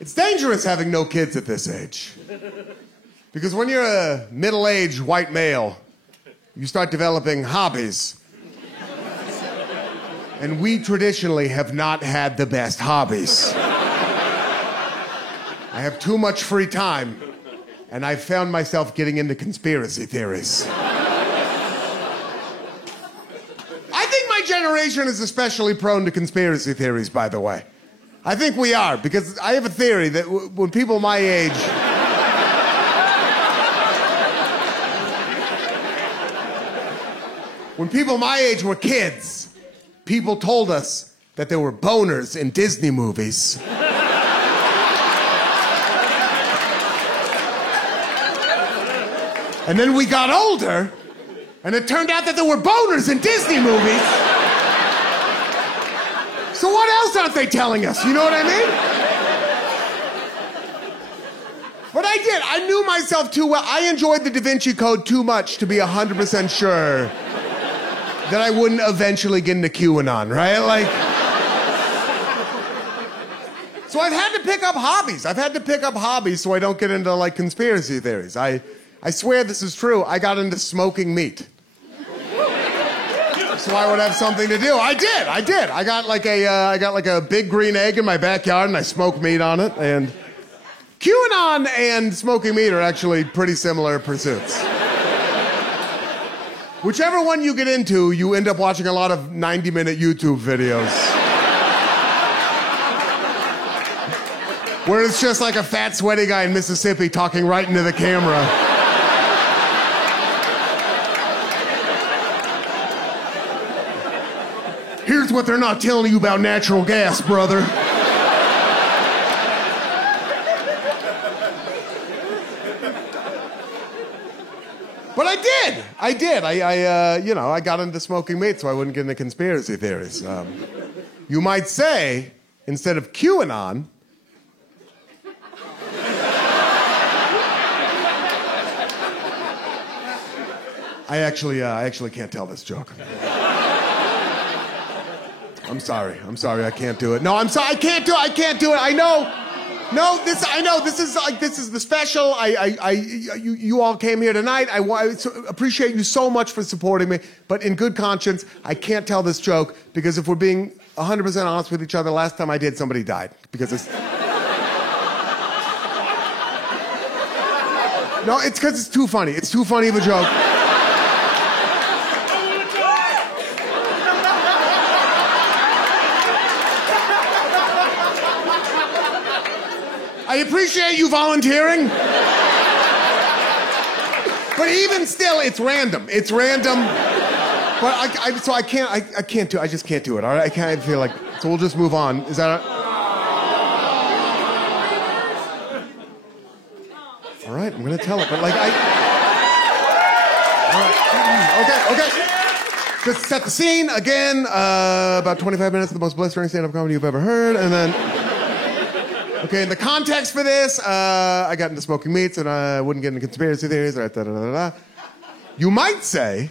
It's dangerous having no kids at this age. Because when you're a middle-aged white male, you start developing hobbies. And we traditionally have not had the best hobbies. I have too much free time, and I've found myself getting into conspiracy theories. I think my generation is especially prone to conspiracy theories, by the way. I think we are, because I have a theory that when people my age... when people my age were kids, people told us that there were boners in Disney movies. And then we got older, and it turned out that there were boners in Disney movies. So what else aren't they telling us? You know what I mean? But I did. I knew myself too well. I enjoyed the Da Vinci Code too much to be 100% sure that I wouldn't eventually get into QAnon, right? Like... So I've had to pick up hobbies. I've had to pick up hobbies so I don't get into, like, conspiracy theories. I swear this is true. I got into smoking meat. So I would have something to do. I did. I got like a big green egg in my backyard and I smoked meat on it. And QAnon and smoking meat are actually pretty similar pursuits. Whichever one you get into, you end up watching a lot of 90-minute YouTube videos. Where it's just like a fat, sweaty guy in Mississippi talking right into the camera. Here's what they're not telling you about natural gas, brother. But I did. I got into smoking meat so I wouldn't get into conspiracy theories. You might say, instead of QAnon, I actually can't tell this joke. I'm sorry, I can't do it. No, I'm sorry, I can't do it, I know. No, this is the special. You all came here tonight. I appreciate you so much for supporting me, but in good conscience, I can't tell this joke because if we're being 100% honest with each other, last time I did, somebody died. Because it's... No, it's because it's too funny. It's too funny of a joke. I appreciate you volunteering. But even still, it's random. It's random. But I just can't do it, all right? I feel like, so we'll just move on. Is that all right, I'm gonna tell it, but like all right. Okay. Just set the scene again. About 25 minutes of the most blistering stand-up comedy you've ever heard, and then... Okay, in the context for this, I got into smoking meats and I wouldn't get into conspiracy theories. You might say,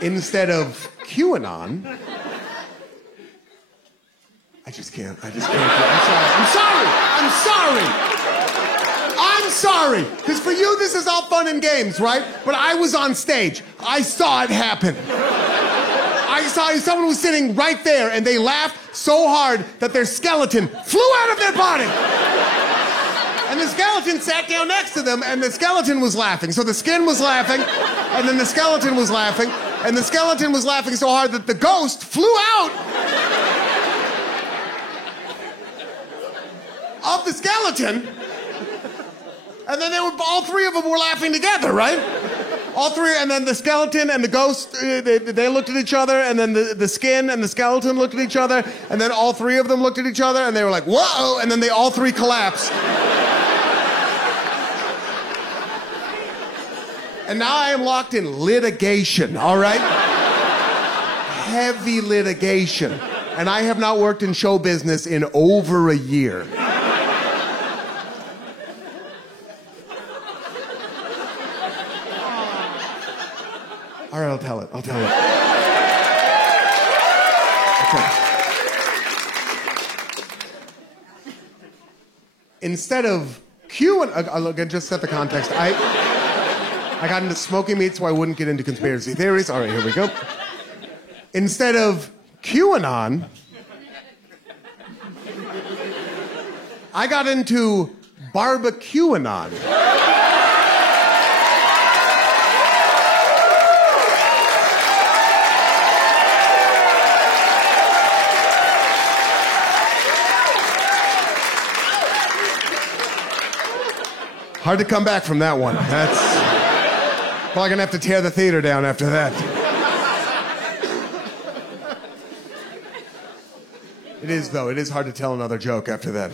instead of QAnon, I just can't do it. I'm sorry. Because for you, this is all fun and games, right? But I was on stage. I saw it happen. I saw someone was sitting right there and they laughed so hard that their skeleton flew out of their body. And the skeleton sat down next to them and the skeleton was laughing. So the skin was laughing and then the skeleton was laughing and the skeleton was laughing so hard that the ghost flew out of the skeleton. And then all three of them were laughing together, right? All three, and then the skeleton and the ghost, they looked at each other, and then the skin and the skeleton looked at each other, and then all three of them looked at each other, and they were like, whoa, and then they all three collapsed. And now I am locked in litigation, all right? Heavy litigation. And I have not worked in show business in over a year. All right, I'll tell it. Okay. instead of look, I just set the context. I got into smoking meat so I wouldn't get into conspiracy theories. All right, here we go. Instead of QAnon, I got into barbecuanon. Hard to come back from that one. That's probably gonna have to tear the theater down after that. It is, though. It is hard to tell another joke after that.